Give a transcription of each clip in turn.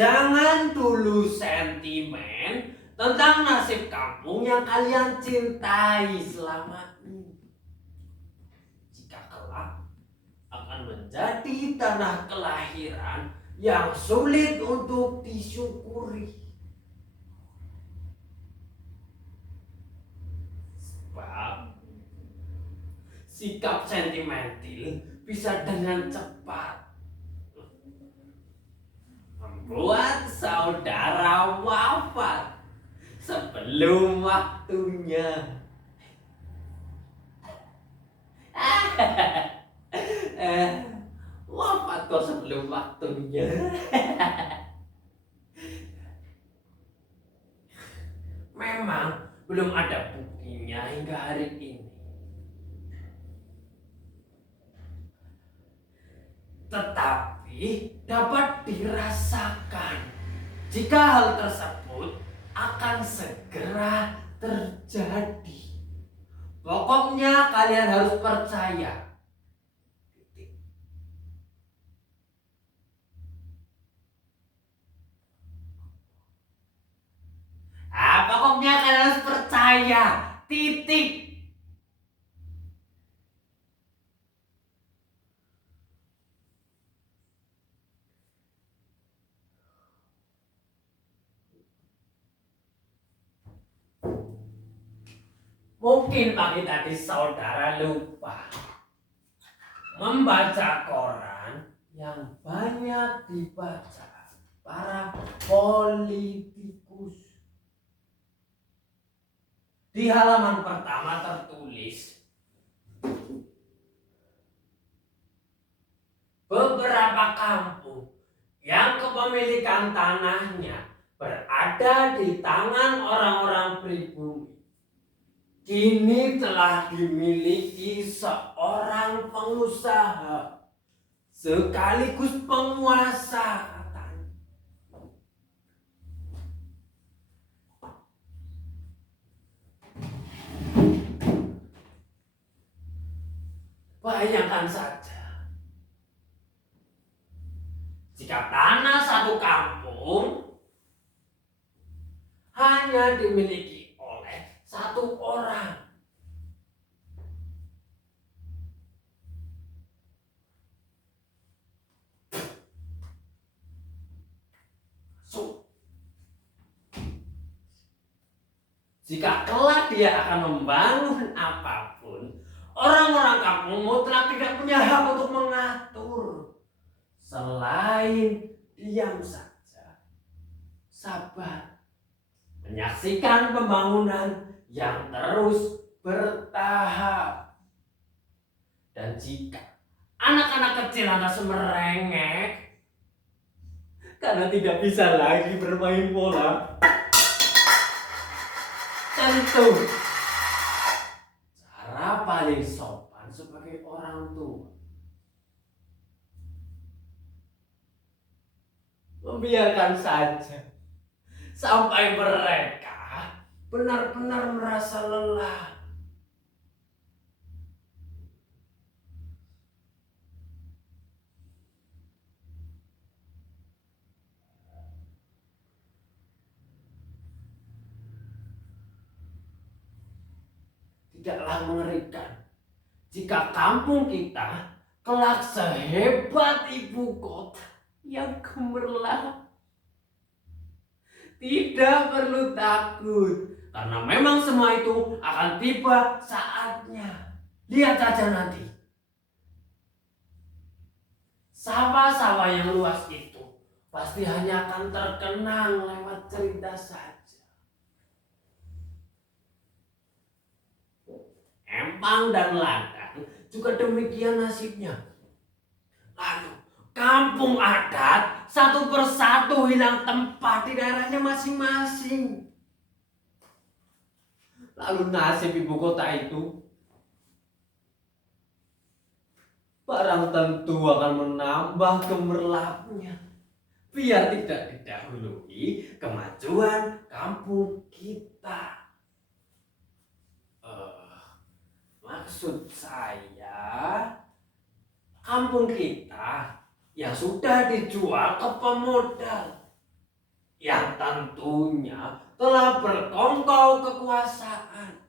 Jangan dulu sentimen tentang nasib kampung yang kalian cintai selama ini. Jika kelak akan menjadi tanah kelahiran yang sulit untuk disyukuri. Sebab sikap sentimental bisa dengan cepat membuat saudara wafat sebelum waktunya. Wafat kok sebelum waktunya. Memang belum ada buktinya hingga hari ini. Tetapi dapat dirasakan jika hal tersebut akan segera terjadi. Pokoknya kalian harus percaya. Pokoknya kalian harus percaya. Titik. Mungkin pagi tadi saudara lupa membaca koran yang banyak dibaca para politikus. Di halaman pertama tertulis beberapa kampung yang kepemilikan tanahnya berada di tangan orang-orang pribumi kini telah dimiliki seorang pengusaha sekaligus penguasa katanya. Bayangkan saja jika tanah satu kampung hanya dimiliki oleh satu orang. Jika kelak dia akan membangun apapun, orang-orang kampung mutlak tidak punya hak untuk mengatur. Selain diam saja, sabar, menyaksikan pembangunan yang terus bertahap. Dan jika anak-anak kecil lantas merengek karena tidak bisa lagi bermain bola, tentu cara paling sopan sebagai orang tua membiarkan saja sampai mereka benar-benar merasa lelah. Tidaklah mengerikan jika kampung kita kelak sehebat ibu kota yang gemerlap. Tidak perlu takut, karena memang semua itu akan tiba saatnya. Lihat saja nanti. Sawah-sawah yang luas itu pasti hanya akan terkenang lewat cerita saja. Empang dan ladang juga demikian nasibnya. Lalu kampung adat satu persatu hilang tempat di daerahnya masing-masing. Lalu nasib ibu kota itu barang tentu akan menambah gemerlapnya, biar tidak didahului kemajuan kampung kita. Maksud saya, kampung kita yang sudah dijual ke pemodal tentunya telah berkongkol kekuasaan.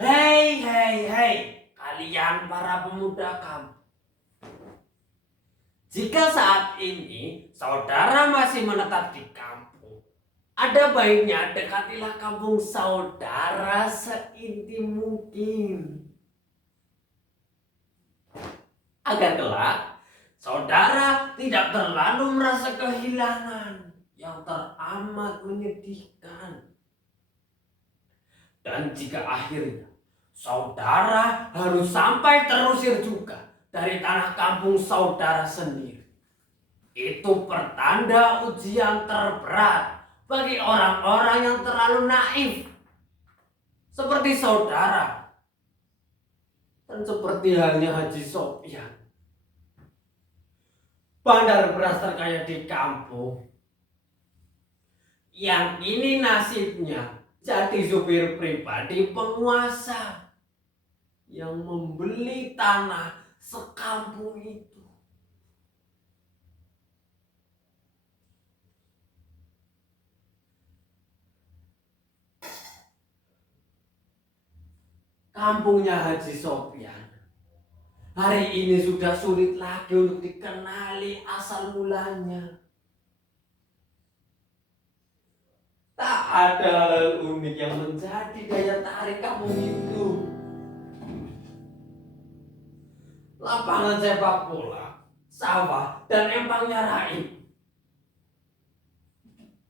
Hei, hei, hei, kalian para pemuda kamu. Jika saat ini saudara masih menetap di kampung, ada baiknya dekatilah kampung saudara seintim mungkin. Agar kelak saudara tidak terlalu merasa kehilangan yang teramat menyedihkan. Dan jika akhirnya saudara harus sampai terusir juga dari tanah kampung saudara sendiri, itu pertanda ujian terberat bagi orang-orang yang terlalu naif seperti saudara dan seperti halnya Haji Sopyan, bandar beras terkaya di kampung, yang ini nasibnya jadi supir pribadi penguasa yang membeli tanah sekampung itu. Kampungnya Haji Sopyan hari ini sudah sulit lagi untuk dikenali asal mulanya. Tak ada hal unik yang menjadi daya tarik kampung itu. Lapangan sepak bola, sawah, dan empangnya raib.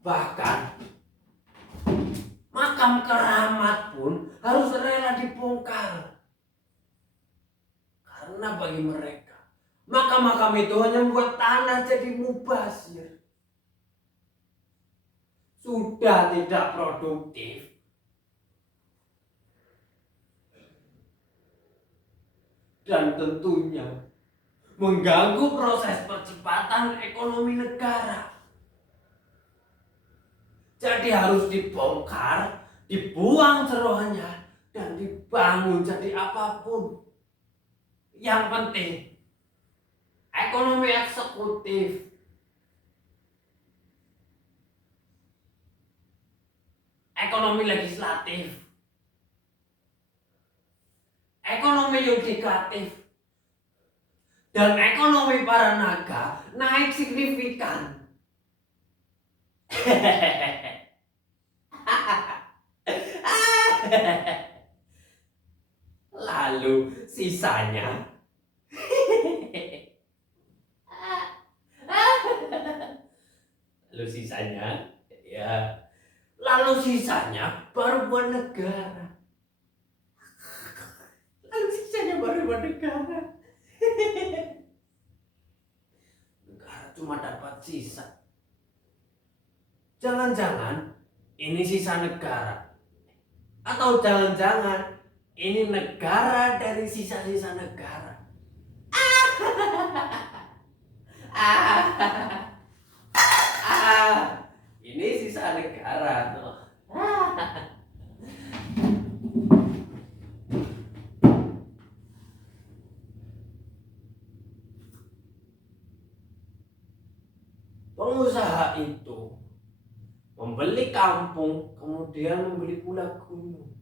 Bahkan makam keramat pun harus rela dibongkar. Karena bagi mereka, makam-makam itu hanya membuat tanah jadi mubazir. Sudah tidak produktif. Dan tentunya mengganggu proses percepatan ekonomi negara. Jadi harus dibongkar, dibuang serohnya, dan dibangun jadi apapun. Yang penting, ekonomi eksekutif, ekonomi legislatif, ekonomi yudikatif, dan ekonomi para naga naik signifikan. Lalu sisanya lalu sisanya baru buat negara. Negara cuma dapat sisa. Jangan-jangan ini sisa negara, atau jangan-jangan ini negara dari sisa-sisa negara. Ini sisa negara. Pengusaha itu membeli kampung, kemudian membeli pula gunung.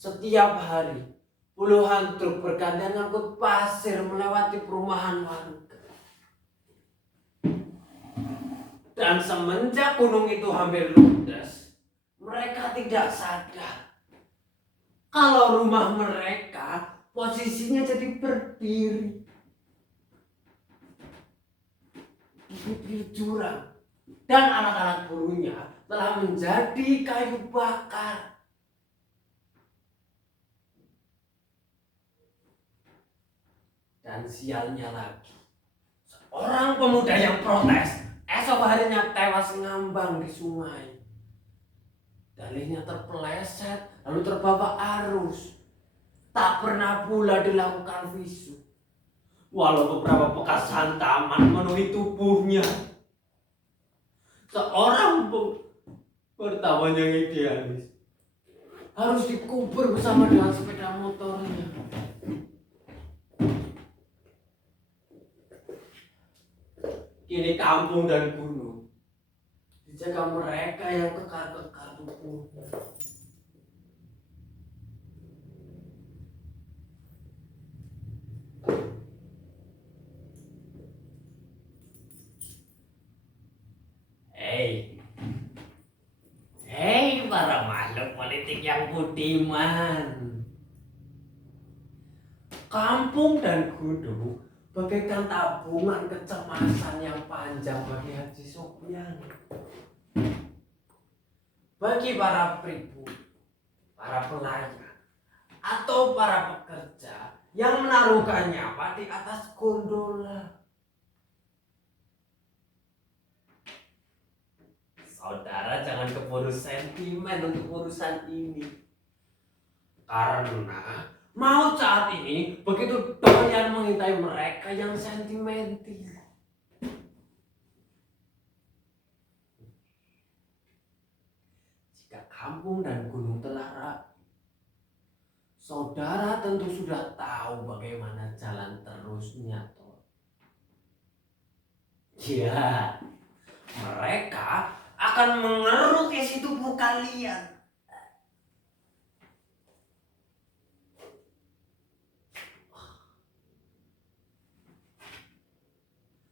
Setiap hari puluhan truk bergantian ngangkut pasir melewati perumahan warga. Dan semenjak gunung itu hampir ludes, mereka tidak sadar kalau rumah mereka posisinya jadi berdiri di jurang, dan anak-anak burunya telah menjadi kayu bakar. Dan sialnya lagi, seorang pemuda yang protes esok harinya tewas ngambang di sungai. Dalihnya terpeleset lalu terbawa arus. Tak pernah pula dilakukan visum. Walau beberapa bekas hantaman memenuhi tubuhnya, seorang wartawan yang idealis harus dikubur bersama dengan sepeda motornya. Kini kampung dan gunung dijaga mereka yang kekar-kekar tubuhnya. Hei, hei para makhluk politik yang budiman. Kampung dan gunung bagaikan tabungan kecemasan yang panjang bagi Haji Sopyan. Bagi para pribumi, para pelayan, atau para pekerja yang menaruhkan nyawa di atas gondola. Saudara jangan keburu sentimen untuk urusan ini. Karena maut saat ini begitu doyan mengintai mereka yang sentimental. Jika kampung dan gunung telah rapi, saudara tentu sudah tahu bagaimana jalan terusnya, toh. Ya, mereka akan mengeruk isi tubuh kalian.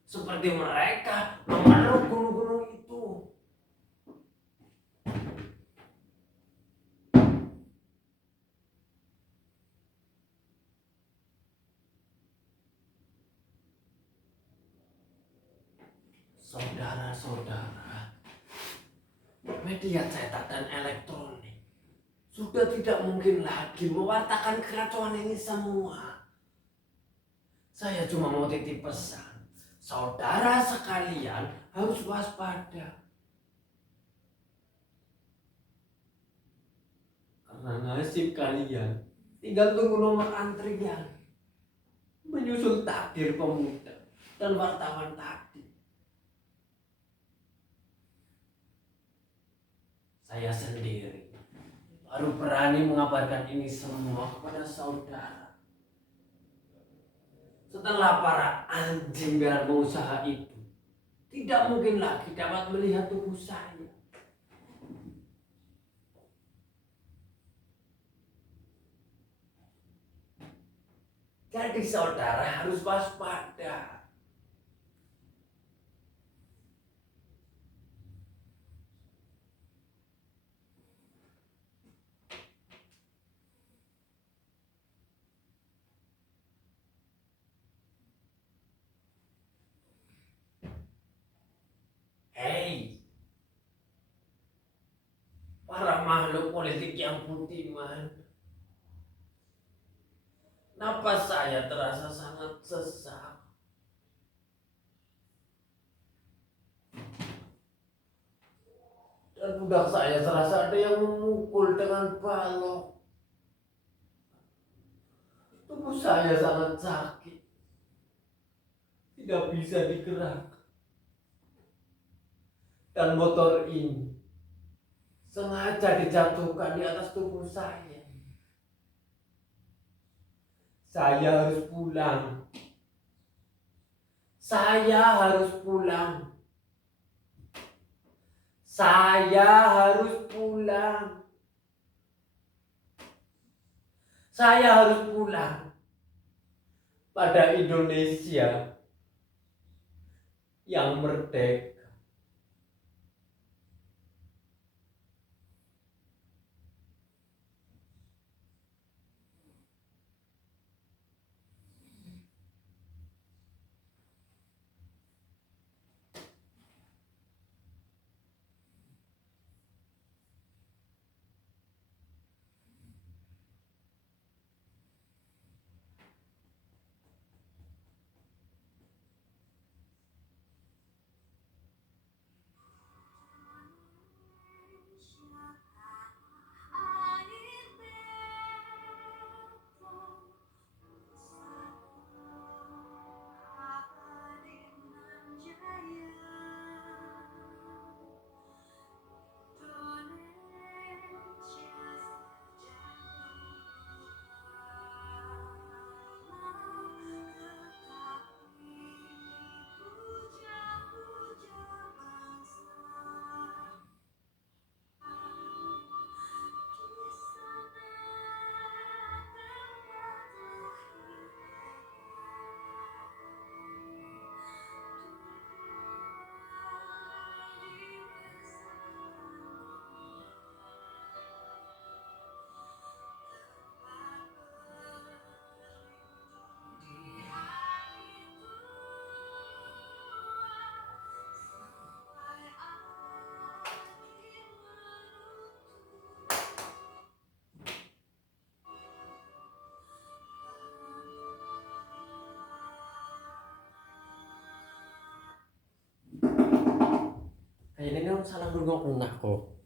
Seperti mereka mengeruk gunung-gunung itu. Saudara-saudara, media cetak dan elektronik sudah tidak mungkin lagi mewartakan kekacauan ini semua. Saya cuma mau titip pesan, saudara sekalian harus waspada. Karena nasib kalian tinggal tunggu nomor antrian menyusul takdir pemuda dan wartawan tadi. Saya sendiri baru berani mengabarkan ini semua kepada saudara setelah para anjing dan pengusaha itu tidak mungkin lagi dapat melihat tubuh saya. Jadi saudara harus waspada. Hei, para makhluk politik yang budiman, napas saya terasa sangat sesak. Dan pundak saya terasa ada yang memukul dengan balok. Tubuh saya sangat sakit, tidak bisa digerak. Dan motor ini sengaja dijatuhkan di atas tubuh saya. Saya harus pulang. Saya harus pulang. Saya harus pulang. Saya harus pulang pada Indonesia yang merdeka. salah ngrungokno aku.